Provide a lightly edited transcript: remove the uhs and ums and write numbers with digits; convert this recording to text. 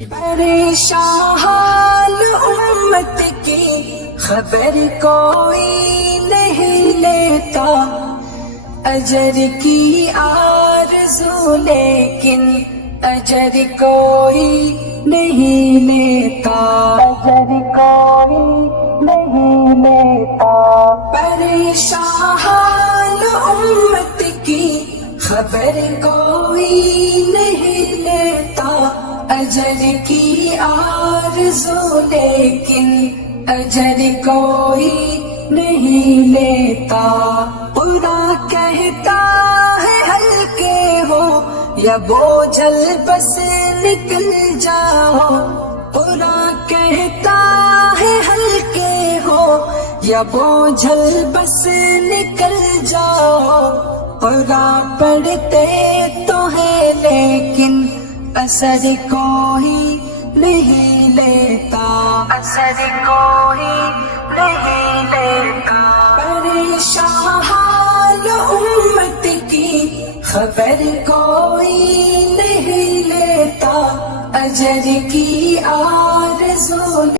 پریشان حال امت کی خبر کوئی نہیں لیتا، اجر کی آرزو لیکن اجر کوئی نہیں لیتا، اجر کوئی نہیں لیتا۔ پریشان حال امت کی خبر کوئی نہیں لیتا، اجر کی آرزو لیکن اجر کوئی نہیں لیتا۔ برا کہتا ہے ہلکے ہو یا بوجھل بس نکل جاؤ، برا کہتا ہے ہلکے ہو یا بوجھل بس نکل جاؤ۔ قرآن پڑھتے تو ہے لیکن اثر کوئی نہیں لیتا، اثر کوئی نہیں لیتا۔ پریشان حال امت کی خبر کوئی نہیں لیتا، اجر کی آرزو